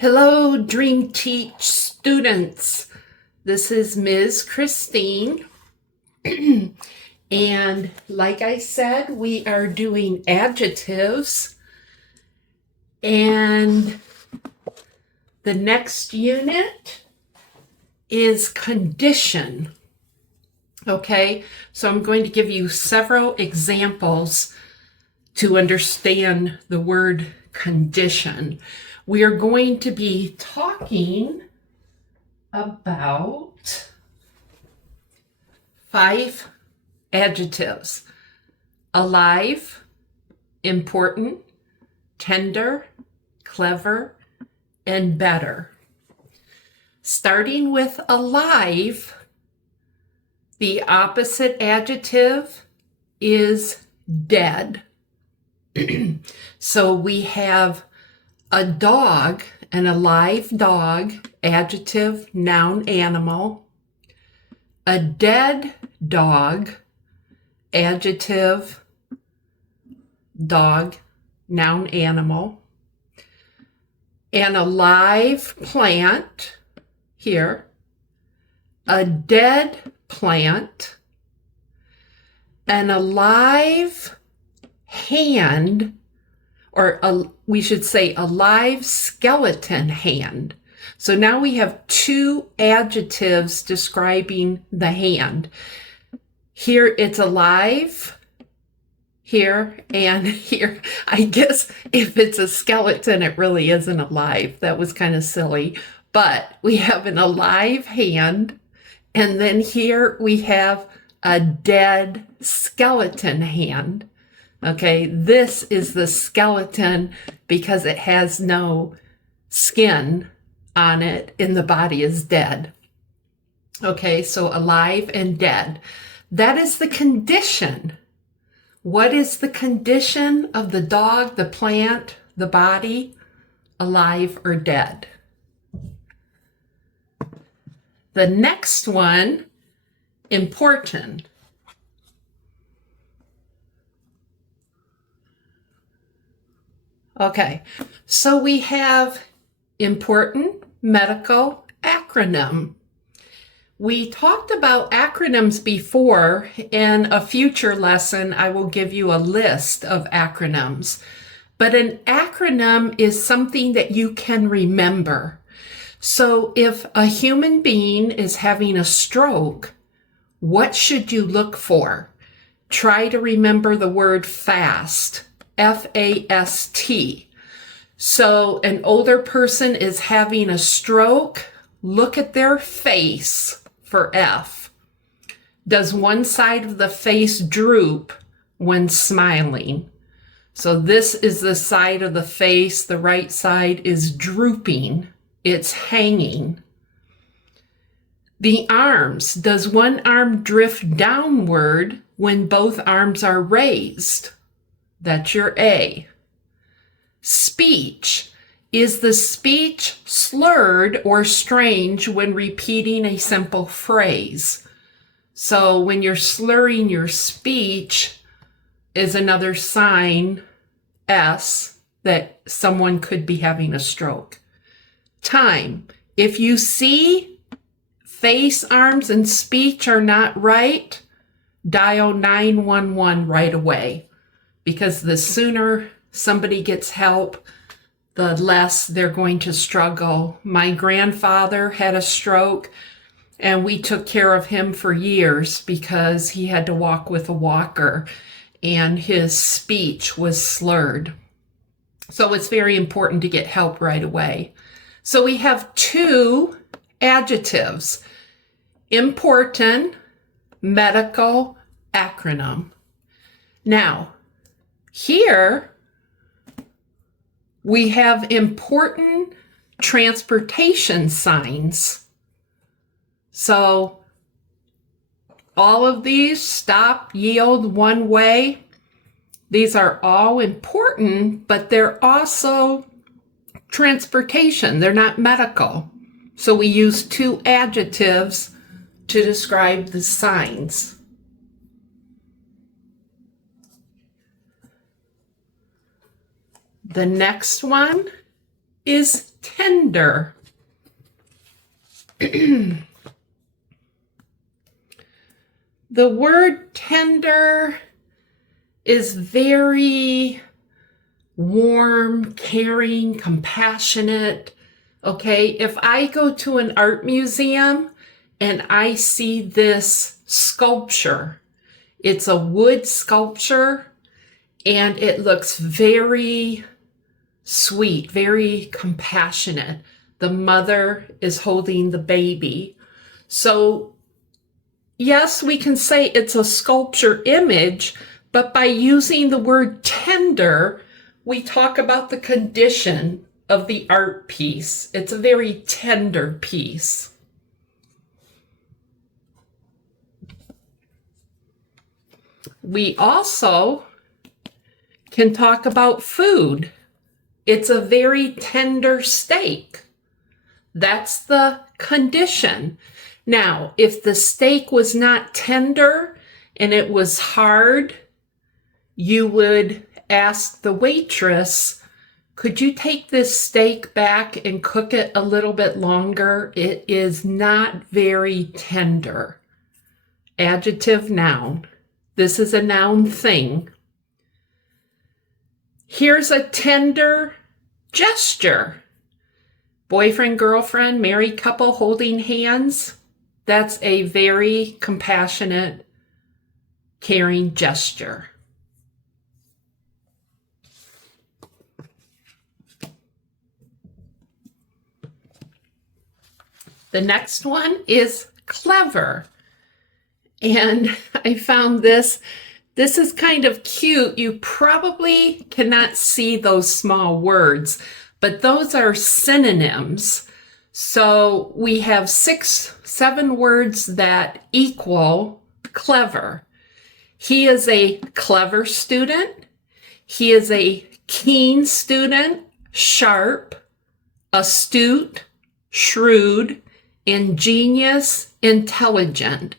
Hello, Dream Teach students. This is Ms. Christine. And like I said, we are doing adjectives. And the next unit is condition. Okay, so I'm going to give you several examples to understand the word condition. We are going to be talking about 5 adjectives: alive, important, tender, clever, and better. Starting with alive, the opposite adjective is dead. So we have a dog, an alive dog, adjective, noun, animal. A dead dog, adjective, dog, noun, animal. An alive plant, here. A dead plant. An alive hand, or we should say a live skeleton hand. So now we have 2 adjectives describing the hand. Here it's alive, here and here. I guess if it's a skeleton, it really isn't alive. That was kind of silly. But we have an alive hand, and then here we have a dead skeleton hand. Okay, this is the skeleton because it has no skin on it and the body is dead. Okay, so alive and dead. That is the condition. What is the condition of the dog, the plant, the body? Alive or dead. The next one, important. Okay, so we have important, medical, acronym. We talked about acronyms before. In a future lesson, I will give you a list of acronyms. But an acronym is something that you can remember. So if a human being is having a stroke, what should you look for? Try to remember the word FAST. F-A-S-T. So an older person is having a stroke. Look at their face for F. Does one side of the face droop when smiling? So this is the side of the face. The right side is drooping. It's hanging. The arms. Does one arm drift downward when both arms are raised? That's your A. Speech. Is the speech slurred or strange when repeating a simple phrase? So when you're slurring your speech is another sign, S, that someone could be having a stroke. Time. If you see face, arms, and speech are not right, dial 911 right away. Because the sooner somebody gets help, the less they're going to struggle. My grandfather had a stroke, and we took care of him for years because he had to walk with a walker, and his speech was slurred. So it's very important to get help right away. So we have 2 adjectives: important, medical, acronym. Now, here, we have important transportation signs. So all of these, stop, yield, one way, these are all important, but they're also transportation. They're not medical. So we use 2 adjectives to describe the signs. The next one is tender. The word tender is very warm, caring, compassionate. Okay, if I go to an art museum and I see this sculpture, it's a wood sculpture and it looks very sweet, very compassionate. The mother is holding the baby. So yes, we can say it's a sculpture image, but by using the word tender, we talk about the condition of the art piece. It's a very tender piece. We also can talk about food. It's a very tender steak. That's the condition. Now, if the steak was not tender and it was hard, you would ask the waitress, could you take this steak back and cook it a little bit longer? It is not very tender. Adjective, noun. This is a noun thing. Here's a tender gesture. Boyfriend, girlfriend, married couple holding hands. That's a very compassionate, caring gesture. The next one is clever. And I found this. This is kind of cute. You probably cannot see those small words, but those are synonyms. So we have 7 words that equal clever. He is a clever student. He is a keen student, sharp, astute, shrewd, ingenious, intelligent.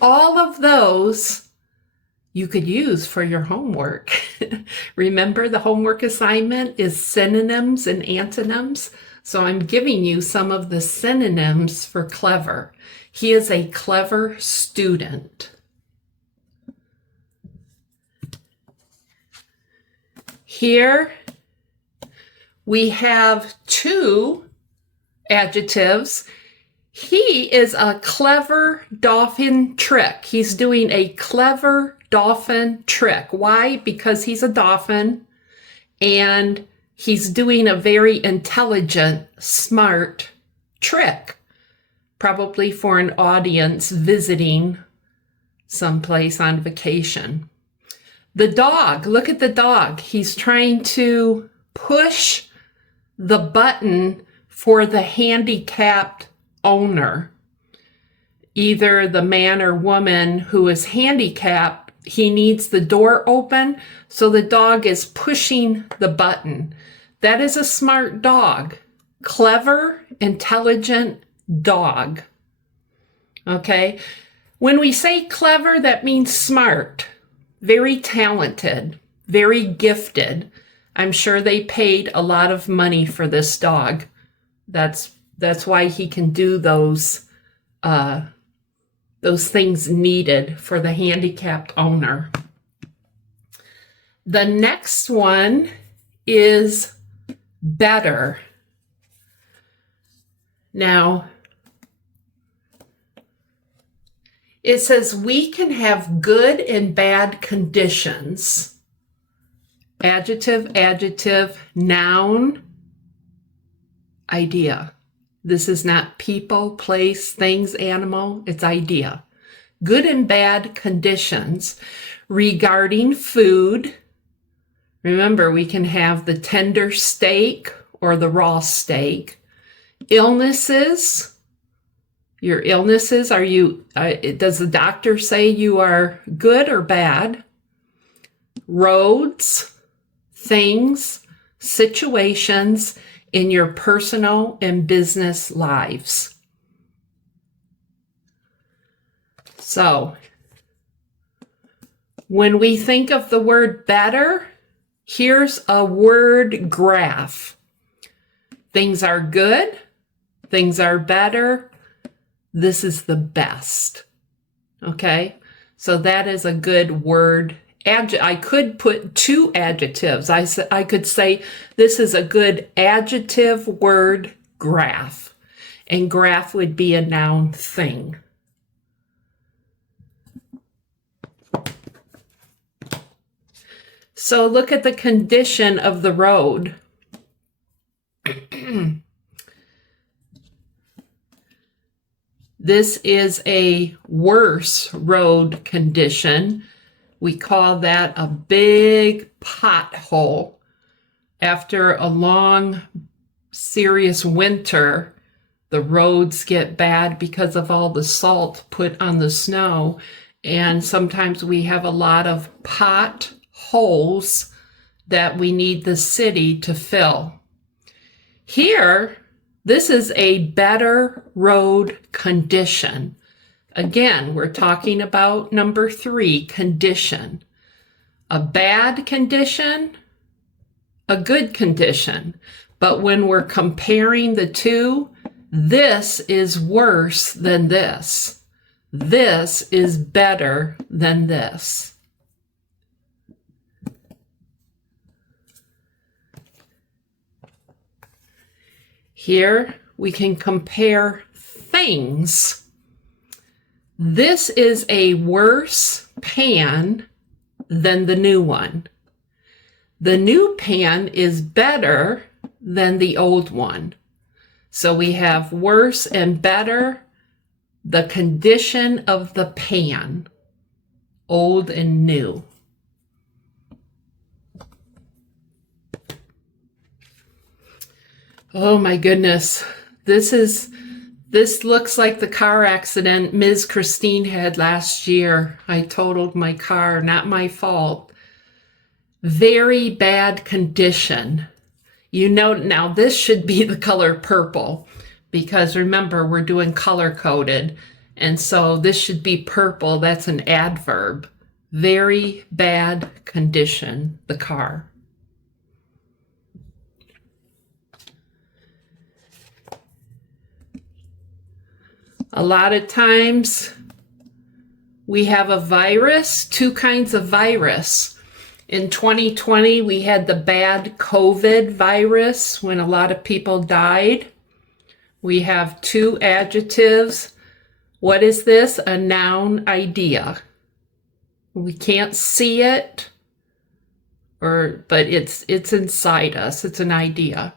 All of those you could use for your homework. Remember, the homework assignment is synonyms and antonyms. So I'm giving you some of the synonyms for clever. He is a clever student. Here we have 2 adjectives. He is a clever dolphin trick. He's doing a clever dolphin trick. Why? Because he's a dolphin and he's doing a very intelligent, smart trick, probably for an audience visiting someplace on vacation. The dog, look at the dog. He's trying to push the button for the handicapped owner. Either the man or woman who is handicapped, he needs the door open, so the dog is pushing the button. That is a smart dog. Clever, intelligent dog. Okay? When we say clever, that means smart, very talented, very gifted. I'm sure they paid a lot of money for this dog. That's why he can do those things needed for the handicapped owner. The next one is better. Now, it says we can have good and bad conditions. Adjective, adjective, noun, idea. This is not people, place, things, animal. It's idea. Good and bad conditions regarding food. Remember, we can have the tender steak or the raw steak. Illnesses. Your illnesses, are you, does the doctor say you are good or bad? Roads, things, situations in your personal and business lives. So, when we think of the word better, here's a word graph. Things are good. Things are better. This is the best. Okay? So that is a good word. I could put 2 adjectives. I could say this is a good adjective word graph. And graph would be a noun thing. So look at the condition of the road. This is a worse road condition. We call that a big pothole. After a long, serious winter, the roads get bad because of all the salt put on the snow. And sometimes we have a lot of potholes that we need the city to fill. Here, this is a better road condition. Again, we're talking about number 3, condition. A bad condition, a good condition. But when we're comparing the two, this is worse than this. This is better than this. Here we can compare things. This is a worse pan than the new one. The new pan is better than the old one. So we have worse and better, the condition of the pan, old and new. Oh my goodness, this looks like the car accident Ms. Christine had last year. I totaled my car, not my fault. Very bad condition. You know, now this should be the color purple because remember, we're doing color coded. And so this should be purple. That's an adverb. Very bad condition, the car. A lot of times we have a virus, 2 kinds of virus. In 2020, we had the bad COVID virus when a lot of people died. We have 2 adjectives. What is this? A noun idea. We can't see it, but it's inside us. It's an idea.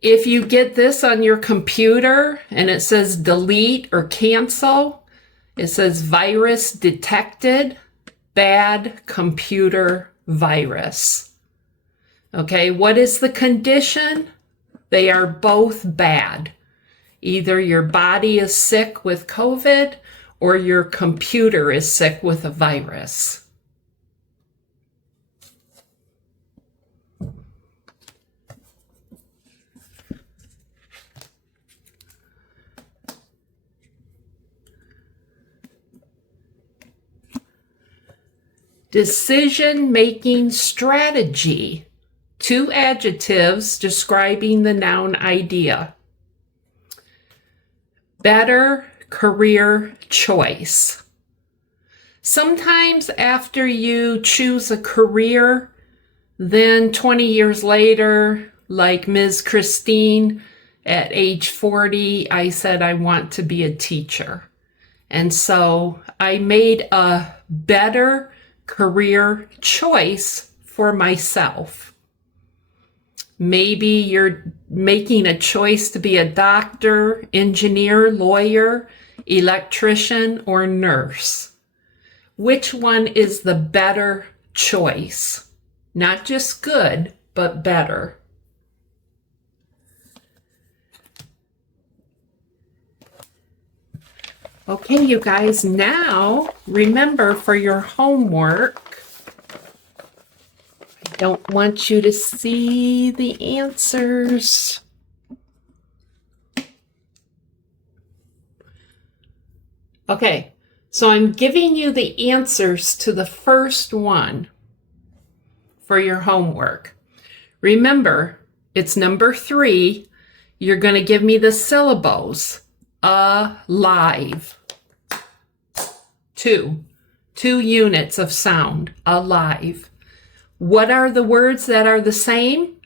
If you get this on your computer and it says delete or cancel, it says virus detected, bad computer virus. Okay, what is the condition? They are both bad. Either your body is sick with COVID or your computer is sick with a virus. Decision-making strategy. 2 adjectives describing the noun idea. Better career choice. Sometimes after you choose a career, then 20 years later, like Ms. Christine, at age 40, I said I want to be a teacher. And so I made a better career choice for myself. Maybe you're making a choice to be a doctor, engineer, lawyer, electrician, or nurse. Which one is the better choice? Not just good, but better. Okay, you guys, now remember for your homework, I don't want you to see the answers. Okay, so I'm giving you the answers to the first one for your homework. Remember, it's number 3. you're going to give me the syllables. Alive. Two units of sound. Alive. What are the words that are the same?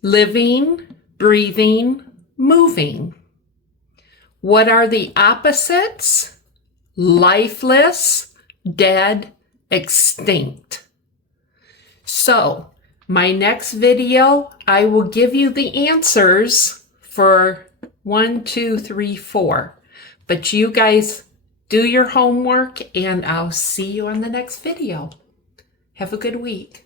Living, breathing, moving. What are the opposites? Lifeless, dead, extinct. So, my next video, I will give you the answers for 1, 2, 3, 4. But you guys do your homework, and I'll see you on the next video. Have a good week.